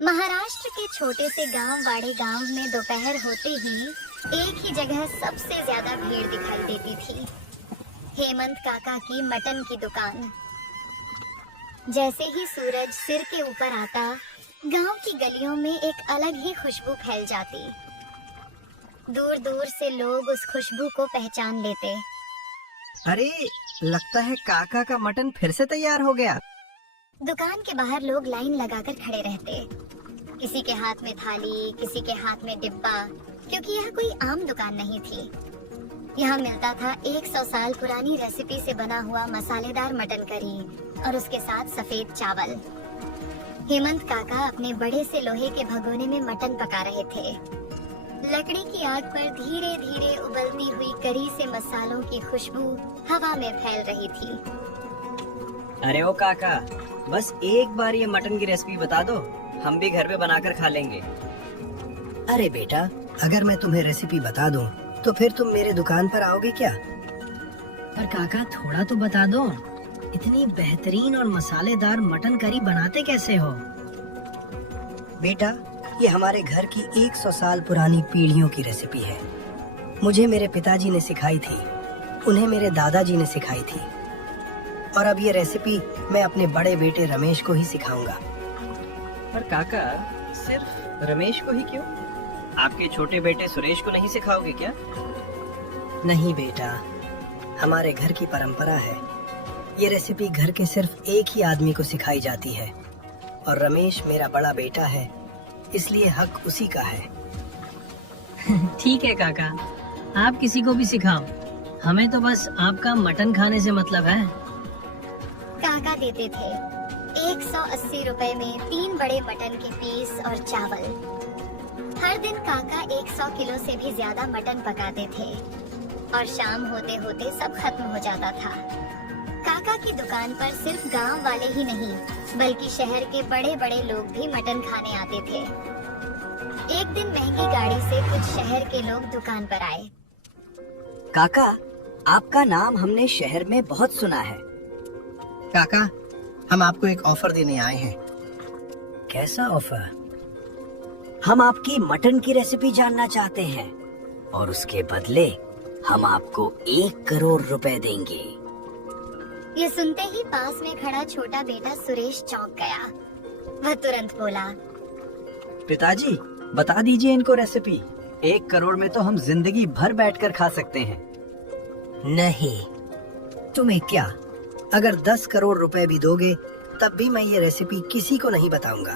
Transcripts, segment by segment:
महाराष्ट्र के छोटे से गांव वाड़े गांव में दोपहर होते ही एक ही जगह सबसे ज्यादा भीड़ दिखाई देती थी। हेमंत काका की मटन की दुकान। जैसे ही सूरज सिर के ऊपर आता, गांव की गलियों में एक अलग ही खुशबू फैल जाती। दूर दूर से लोग उस खुशबू को पहचान लेते। अरे, लगता है काका का मटन फिर से तैयार हो गया। दुकान के बाहर लोग लाइन लगाकर खड़े रहते, किसी के हाथ में थाली, किसी के हाथ में डिब्बा, क्योंकि यह कोई आम दुकान नहीं थी। यहाँ मिलता था 100 साल पुरानी रेसिपी से बना हुआ मसालेदार मटन करी और उसके साथ सफेद चावल। हेमंत काका अपने बड़े से लोहे के भगोने में मटन पका रहे थे। लकड़ी की आग पर धीरे धीरे उबलती हुई करी से मसालों की खुशबू हवा में फैल रही थी। अरे ओ काका, बस एक बार ये मटन की रेसिपी बता दो, हम भी घर पे बनाकर खा लेंगे। अरे बेटा, अगर मैं तुम्हें रेसिपी बता दूं, तो फिर तुम मेरे दुकान पर आओगे क्या? पर काका थोड़ा तो बता दो, इतनी बेहतरीन और मसालेदार मटन करी बनाते कैसे हो? बेटा, ये हमारे घर की 100 साल पुरानी पीढ़ियों की रेसिपी है। मुझे मेरे पिताजी ने सिखाई थी, उन्हें मेरे दादाजी ने सिखाई थी, और अब ये रेसिपी मैं अपने बड़े बेटे रमेश को ही सिखाऊंगा। पर काका, सिर्फ रमेश को ही क्यों? आपके छोटे बेटे सुरेश को नहीं सिखाओगे क्या? नहीं बेटा, हमारे घर की परंपरा है। ये रेसिपी घर के सिर्फ एक ही आदमी को सिखाई जाती है, और रमेश मेरा बड़ा बेटा है, इसलिए हक उसी का है। ठीक है काका, आप किसी को भी सिखाओ, हमें तो बस आपका मटन खाने से मतलब है। काका देते थे 180 रुपए में 3 बड़े मटन के पीस और चावल। हर दिन काका 100 किलो से भी ज्यादा मटन पकाते थे और शाम होते होते सब खत्म हो जाता था। काका की दुकान पर सिर्फ गांव वाले ही नहीं, बल्कि शहर के बड़े बड़े लोग भी मटन खाने आते थे। एक दिन महंगी गाड़ी से कुछ शहर के लोग दुकान पर आए। काका, आपका नाम हमने शहर में बहुत सुना है। काका, हम आपको एक ऑफर देने आए हैं। कैसा ऑफर? हम आपकी मटन की रेसिपी जानना चाहते हैं, और उसके बदले हम आपको 1 करोड़ रुपए देंगे। ये सुनते ही पास में खड़ा छोटा बेटा सुरेश चौंक गया। वह तुरंत बोला, पिताजी, बता दीजिए इनको रेसिपी। 1 करोड़ में तो हम जिंदगी भर बैठकर खा सकते हैं। नहीं, तुम्हें क्या, अगर 10 करोड़ रुपए भी दोगे, तब भी मैं ये रेसिपी किसी को नहीं बताऊंगा।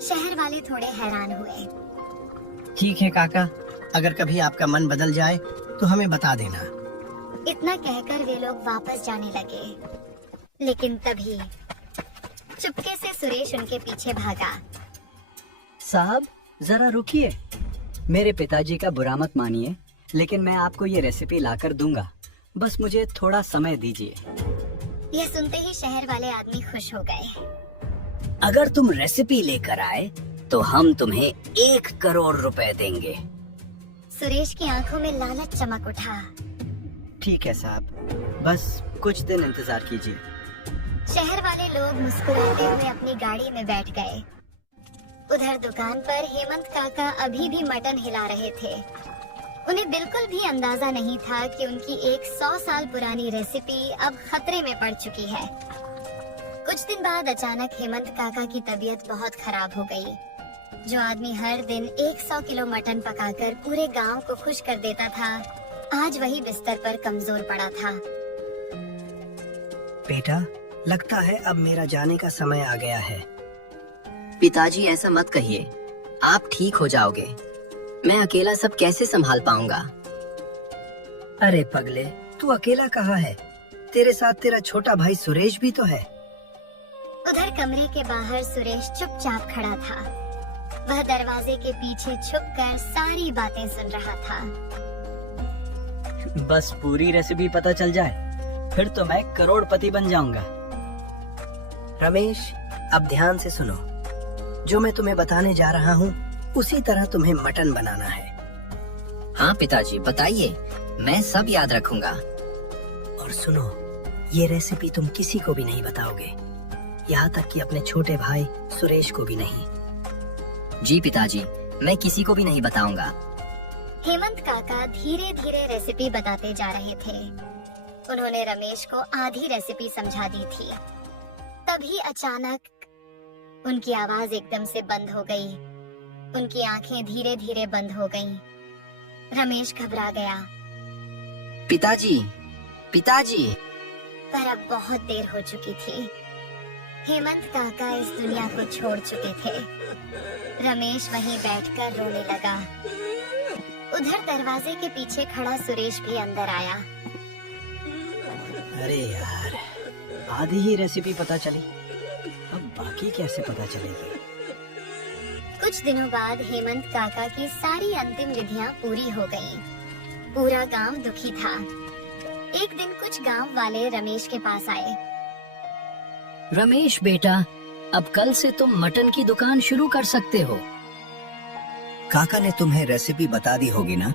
शहर वाले थोड़े हैरान हुए। ठीक है काका, अगर कभी आपका मन बदल जाए तो हमें बता देना। इतना कहकर वे लोग वापस जाने लगे, लेकिन तभी चुपके से सुरेश उनके पीछे भागा। साहब, जरा रुकिए। मेरे पिताजी का बुरा मत मानिए, लेकिन मैं आपको ये रेसिपी लाकर दूंगा। बस मुझे थोड़ा समय दीजिए। यह सुनते ही शहर वाले आदमी खुश हो गए। अगर तुम रेसिपी लेकर आए, तो हम तुम्हें 1 करोड़ रुपए देंगे। सुरेश की आंखों में लालच चमक उठा। ठीक है साहब, बस कुछ दिन इंतजार कीजिए। शहर वाले लोग मुस्कुराते हुए अपनी गाड़ी में बैठ गए। उधर दुकान पर हेमंत काका अभी भी मटन हिला रहे थे। उन्हें बिल्कुल भी अंदाजा नहीं था कि उनकी 100 साल पुरानी रेसिपी अब खतरे में पड़ चुकी है। कुछ दिन बाद अचानक हेमंत काका की तबीयत बहुत खराब हो गई। जो आदमी हर दिन 100 किलो मटन पकाकर पूरे गांव को खुश कर देता था, आज वही बिस्तर पर कमजोर पड़ा था। बेटा, लगता है अब मेरा जाने का समय आ गया है। पिताजी, ऐसा मत कहिए, आप ठीक हो जाओगे। मैं अकेला सब कैसे संभाल पाऊंगा? अरे पगले, तू अकेला कहाँ है? तेरे साथ तेरा छोटा भाई सुरेश भी तो है। उधर कमरे के बाहर सुरेश चुपचाप खड़ा था। वह दरवाजे के पीछे छुपकर सारी बातें सुन रहा था। बस पूरी रेसिपी पता चल जाए, फिर तो मैं करोड़पति बन जाऊंगा। रमेश, अब ध्यान से सुनो। जो मैं तुम्हें बताने जा रहा हूँ, उसी तरह तुम्हें मटन बनाना है। हाँ पिताजी, बताइए, मैं सब याद रखूंगा। और सुनो, ये रेसिपी तुम किसी को भी नहीं बताओगे, यहाँ तक कि अपने छोटे भाई सुरेश को भी नहीं। जी पिताजी, मैं किसी को भी नहीं बताऊंगा। हेमंत काका धीरे धीरे रेसिपी बताते जा रहे थे। उन्होंने रमेश को आधी रेसिपी समझा दी थी। तभी अचानक उनकी आवाज एकदम से बंद हो गई। उनकी आंखें धीरे धीरे बंद हो गईं। रमेश घबरा गया। पिताजी, पिताजी। पर अब बहुत देर हो चुकी थी। हेमंत काका इस दुनिया को छोड़ चुके थे। रमेश वहीं बैठकर रोने लगा। उधर दरवाजे के पीछे खड़ा सुरेश भी अंदर आया। अरे यार, आधी ही रेसिपी पता चली, अब बाकी कैसे पता चलेगी? कुछ दिनों बाद हेमंत काका की सारी अंतिम विधियां पूरी हो गईं। पूरा गांव दुखी था। एक दिन कुछ गांव वाले रमेश के पास आए। रमेश बेटा, अब कल से तुम मटन की दुकान शुरू कर सकते हो। काका ने तुम्हें रेसिपी बता दी होगी ना?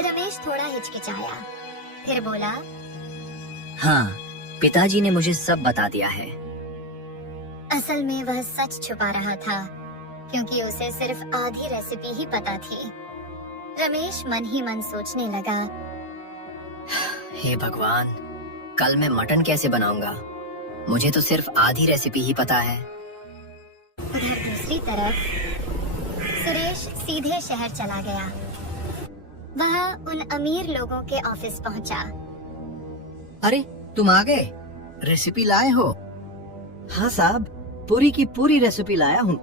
रमेश थोड़ा हिचकिचाया, फिर बोला, हाँ, पिताजी ने मुझे सब बता दिया है। असल में वह सच छुपा रहा था, क्योंकि उसे सिर्फ आधी रेसिपी ही पता थी। रमेश मन ही मन सोचने लगा, हे भगवान, कल मैं मटन कैसे बनाऊंगा? मुझे तो सिर्फ आधी रेसिपी ही पता है। उधर दूसरी तरफ सुरेश सीधे शहर चला गया। वह उन अमीर लोगों के ऑफिस पहुंचा। अरे तुम आ गए, रेसिपी लाए हो? हाँ साहब, पूरी की पूरी रेसिपी लाया हूँ।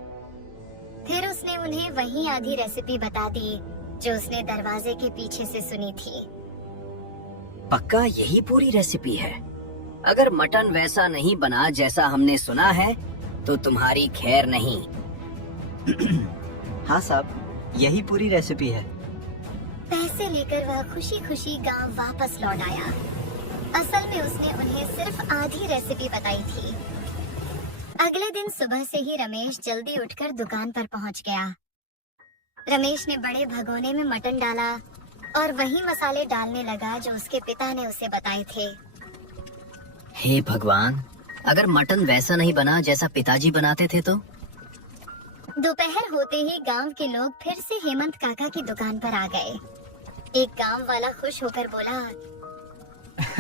फिर उसने उन्हें वही आधी रेसिपी बता दी जो उसने दरवाजे के पीछे से सुनी थी। पक्का यही पूरी रेसिपी है? अगर मटन वैसा नहीं बना जैसा हमने सुना है, तो तुम्हारी खैर नहीं। हाँ साहब, यही पूरी रेसिपी है। पैसे लेकर वह खुशी खुशी गांव वापस लौट आया। असल में उसने उन्हें सिर्फ आधी रेसिपी बताई थी। अगले दिन सुबह से ही रमेश जल्दी उठकर दुकान पर पहुंच गया। रमेश ने बड़े भगोने में मटन डाला और वही मसाले डालने लगा जो उसके पिता ने उसे बताए थे। हे भगवान, अगर मटन वैसा नहीं बना जैसा पिताजी बनाते थे तो? दोपहर होते ही गांव के लोग फिर से हेमंत काका की दुकान पर आ गए। एक गांव वाला खुश होकर बोला,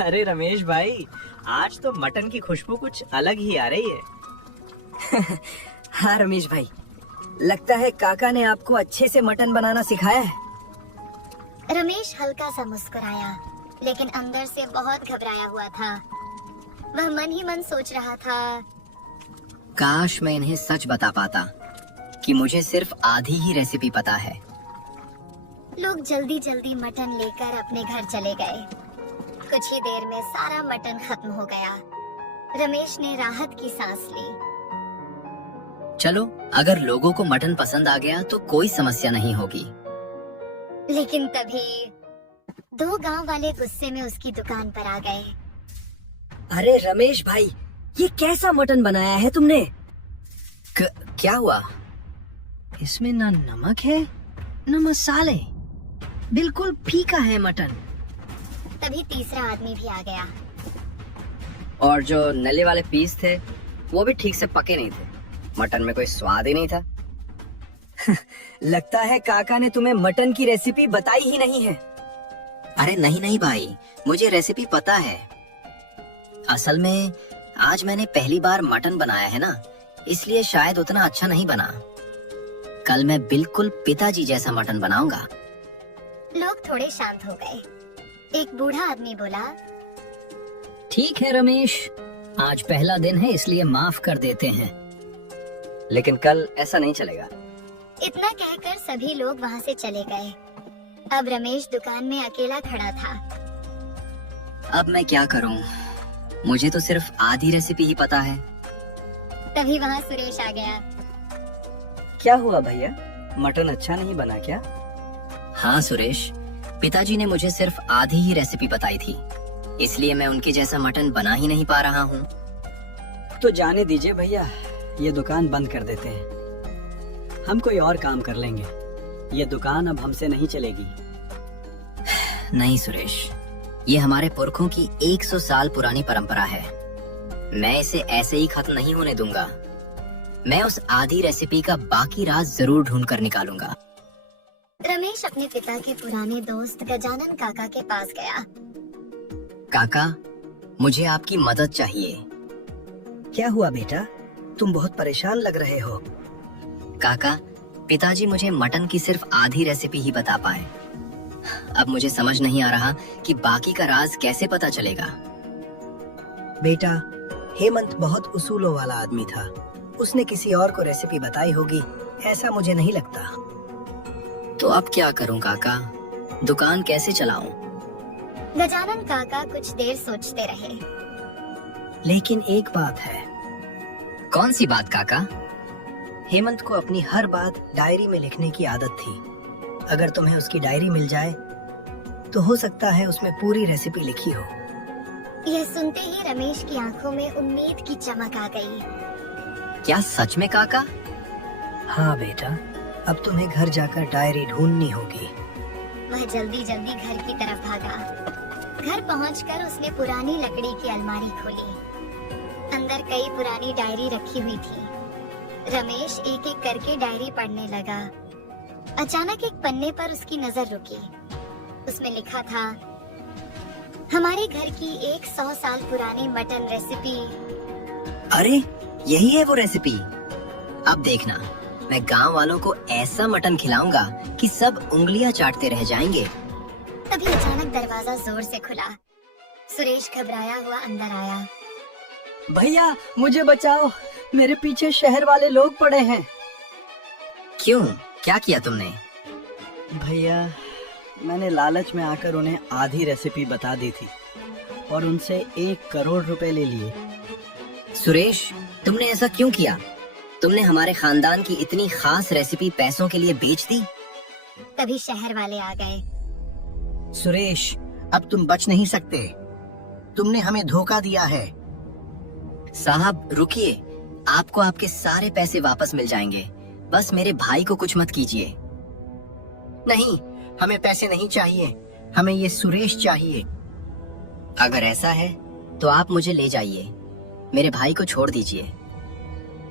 अरे रमेश भाई, आज तो मटन की खुशबू कुछ अलग ही आ रही है। हाँ रमेश भाई, लगता है काका ने आपको अच्छे से मटन बनाना सिखाया है। रमेश हल्का सा मुस्कुराया, लेकिन अंदर से बहुत घबराया हुआ था। वह मन ही मन सोच रहा था, काश मैं इन्हें सच बता पाता कि मुझे सिर्फ आधी ही रेसिपी पता है। लोग जल्दी जल्दी मटन लेकर अपने घर चले गए। कुछ ही देर में सारा मटन खत्म हो गया। रमेश ने राहत की सांस ली। चलो, अगर लोगों को मटन पसंद आ गया तो कोई समस्या नहीं होगी। लेकिन तभी दो गांव वाले गुस्से में उसकी दुकान पर आ गए। अरे रमेश भाई, ये कैसा मटन बनाया है तुमने? क्या हुआ? इसमें ना नमक है न मसाले, बिल्कुल फीका है मटन। तभी तीसरा आदमी भी आ गया। और जो नले वाले पीस थे वो भी ठीक से पके नहीं थे। मटन में कोई स्वाद ही नहीं था। लगता है काका ने तुम्हें मटन की रेसिपी बताई ही नहीं है। अरे नहीं नहीं भाई, मुझे रेसिपी पता है। असल में आज मैंने पहली बार मटन बनाया है ना, इसलिए शायद उतना अच्छा नहीं बना। कल मैं बिल्कुल पिताजी जैसा मटन बनाऊंगा। लोग थोड़े शांत हो गए। एक बूढ़ा आदमी बोला, ठीक है रमेश, आज पहला दिन है इसलिए माफ कर देते हैं। लेकिन कल ऐसा नहीं चलेगा। इतना कहकर सभी लोग वहाँ से चले गए। अब रमेश दुकान में अकेला खड़ा था। अब मैं क्या करूं? मुझे तो सिर्फ आधी रेसिपी ही पता है। तभी वहाँ सुरेश आ गया। क्या हुआ भैया, मटन अच्छा नहीं बना क्या? हाँ सुरेश, पिताजी ने मुझे सिर्फ आधी ही रेसिपी बताई थी, इसलिए मैं उनके जैसा मटन बना ही नहीं पा रहा हूँ। तो जाने दीजिए भैया, ये दुकान बंद कर देते हैं। हम कोई और काम कर लेंगे। ये दुकान अब हमसे नहीं चलेगी। नहीं सुरेश, ये हमारे पुरखों की 100 साल पुरानी परंपरा है। मैं इसे ऐसे ही खत्म नहीं होने दूंगा। मैं उस आधी रेसिपी का बाकी राज जरूर ढूंढ कर निकालूंगा। रमेश अपने पिता के पुराने दोस्त गजानन काका के पास गया। काका, मुझे आपकी मदद चाहिए। क्या हुआ बेटा? तुम बहुत परेशान लग रहे हो। काका, पिताजी मुझे मटन की सिर्फ आधी रेसिपी ही बता पाए। अब मुझे समझ नहीं आ रहा कि बाकी का राज कैसे पता चलेगा। बेटा, हेमंत बहुत उसूलों वाला आदमी था। उसने किसी और को रेसिपी बताई होगी, ऐसा मुझे नहीं लगता। तो अब क्या करूं काका? दुकान कैसे चलाऊं? गजानन काका कुछ देर सोचते रहे। लेकिन एक बात है, कौन सी बात काका? हेमंत को अपनी हर बात डायरी में लिखने की आदत थी। अगर तुम्हें उसकी डायरी मिल जाए तो हो सकता है उसमें पूरी रेसिपी लिखी हो। यह सुनते ही रमेश की आंखों में उम्मीद की चमक आ गई। क्या सच में काका? हाँ बेटा, अब तुम्हें घर जाकर डायरी ढूंढनी होगी। वह जल्दी जल्दी घर की तरफ भागा। घर पहुंचकर उसने पुरानी लकड़ी की अलमारी खोली। अंदर कई पुरानी डायरी रखी हुई थी। रमेश एक एक करके डायरी पढ़ने लगा। अचानक एक पन्ने पर उसकी नजर रुकी। उसमें लिखा था, हमारे घर की 100 साल पुरानी मटन रेसिपी। अरे, यही है वो रेसिपी। अब देखना, मैं गांव वालों को ऐसा मटन खिलाऊंगा कि सब उंगलियां चाटते रह जाएंगे। तभी अचानक दरवाजा जोर से खुला। सुरेश घबराया हुआ अंदर आया। भैया मुझे बचाओ, मेरे पीछे शहर वाले लोग पड़े हैं। क्यों, क्या किया तुमने? भैया, मैंने लालच में आकर उन्हें आधी रेसिपी बता दी थी और उनसे 1 करोड़ रुपए ले लिए। सुरेश, तुमने ऐसा क्यों किया? तुमने हमारे खानदान की इतनी खास रेसिपी पैसों के लिए बेच दी? तभी शहर वाले आ गए। सुरेश, अब तुम बच नहीं सकते। तुमने हमें धोखा दिया है। साहब रुकिए, आपको आपके सारे पैसे वापस मिल जाएंगे। बस मेरे भाई को कुछ मत कीजिए। नहीं, हमें पैसे नहीं चाहिए, हमें ये सुरेश चाहिए। अगर ऐसा है तो आप मुझे ले जाइए, मेरे भाई को छोड़ दीजिए।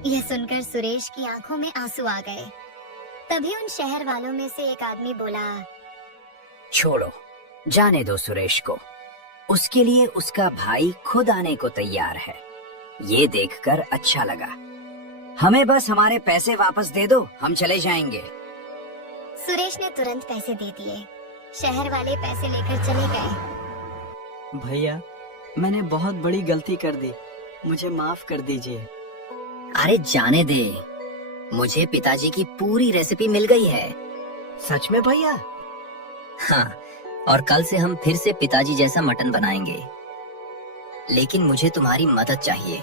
यह सुनकर सुरेश की आंखों में आंसू आ गए। तभी उन शहर वालों में से एक आदमी बोला, छोड़ो, जाने दो सुरेश को। उसके लिए उसका भाई खुद आने को तैयार है। ये देखकर अच्छा लगा। हमें बस हमारे पैसे वापस दे दो, हम चले जाएंगे। सुरेश ने तुरंत पैसे दे दिए। शहर वाले पैसे लेकर चले गए। भैया, मैंने बहुत बड़ी गलती कर दी, मुझे माफ कर दीजिए। अरे जाने दे, मुझे पिताजी की पूरी रेसिपी मिल गई है। सच में भैया? हाँ, और कल से हम फिर से पिताजी जैसा मटन बनाएंगे। लेकिन मुझे तुम्हारी मदद चाहिए,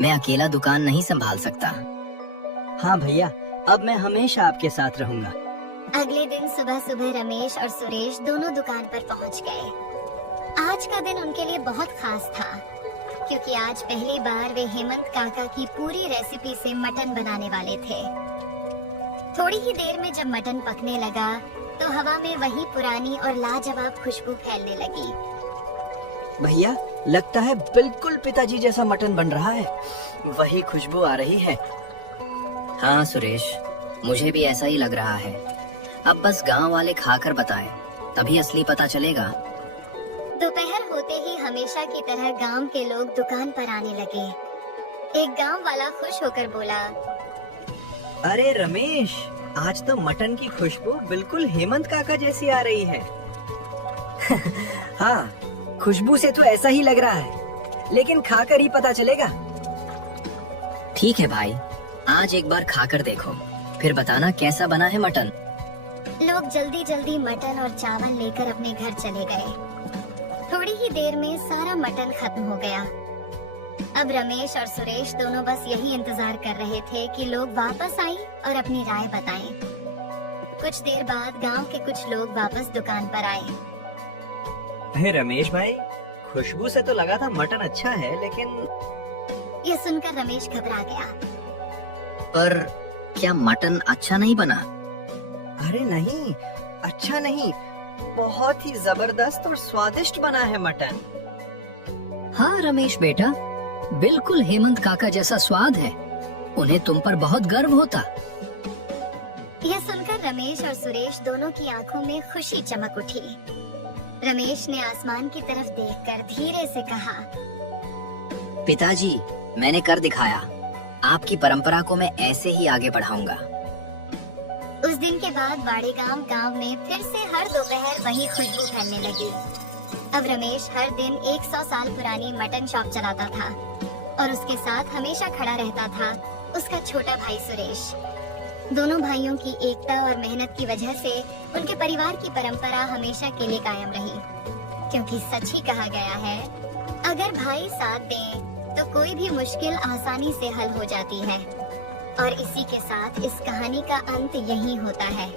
मैं अकेला दुकान नहीं संभाल सकता। हाँ भैया, अब मैं हमेशा आपके साथ रहूंगा। अगले दिन सुबह सुबह रमेश और सुरेश दोनों दुकान पर पहुंच गए। आज का दिन उनके लिए बहुत खास था, क्योंकि आज पहली बार वे हेमंत काका की पूरी रेसिपी से मटन बनाने वाले थे। थोड़ी ही देर में जब मटन पकने लगा तो हवा में वही पुरानी और लाजवाब खुशबू फैलने लगी। भैया, लगता है बिल्कुल पिताजी जैसा मटन बन रहा है। वही खुशबू आ रही है। हाँ सुरेश, मुझे भी ऐसा ही लग रहा है। अब बस गांव वाले खाकर बताएं, तभी असली पता चलेगा। दोपहर होते ही हमेशा की तरह गांव के लोग दुकान पर आने लगे। एक गांव वाला खुश होकर बोला, अरे रमेश, आज तो मटन की खुशबू बिल्कुल हेमंत काका जैसी आ रही है। हाँ, खुशबू से तो ऐसा ही लग रहा है, लेकिन खाकर ही पता चलेगा। ठीक है भाई, आज एक बार खाकर देखो, फिर बताना कैसा बना है मटन। लोग जल्दी जल्दी मटन और चावल लेकर अपने घर चले गए। थोड़ी ही देर में सारा मटन खत्म हो गया। अब रमेश और सुरेश दोनों बस यही इंतजार कर रहे थे कि लोग वापस आएं और अपनी राय बताएं। कुछ देर बाद गांव के कुछ लोग वापस दुकान पर आए। हे रमेश भाई, खुशबू से तो लगा था मटन अच्छा है, लेकिन यह सुनकर रमेश घबरा गया। पर क्या मटन अच्छा नहीं बना? अरे नहीं, अच्छा नहीं, बहुत ही जबरदस्त और स्वादिष्ट बना है मटन। हाँ रमेश बेटा, बिल्कुल हेमंत काका जैसा स्वाद है। उन्हें तुम पर बहुत गर्व होता। यह सुनकर रमेश और सुरेश दोनों की आंखों में खुशी चमक उठी। रमेश ने आसमान की तरफ देखकर धीरे से कहा, पिताजी, मैंने कर दिखाया। आपकी परंपरा को मैं ऐसे ही आगे बढ़ाऊंगा। उस दिन के बाद बाड़ेगाम गांव में फिर से हर दोपहर वही खुशबू फैलने लगी। अब रमेश हर दिन 100 साल पुरानी मटन शॉप चलाता था और उसके साथ हमेशा खड़ा रहता था उसका छोटा भाई सुरेश। दोनों भाइयों की एकता और मेहनत की वजह से उनके परिवार की परंपरा हमेशा के लिए कायम रही, क्योंकि सच ही कहा गया है, अगर भाई साथ दें तो कोई भी मुश्किल आसानी से हल हो जाती है। और इसी के साथ इस कहानी का अंत यही होता है।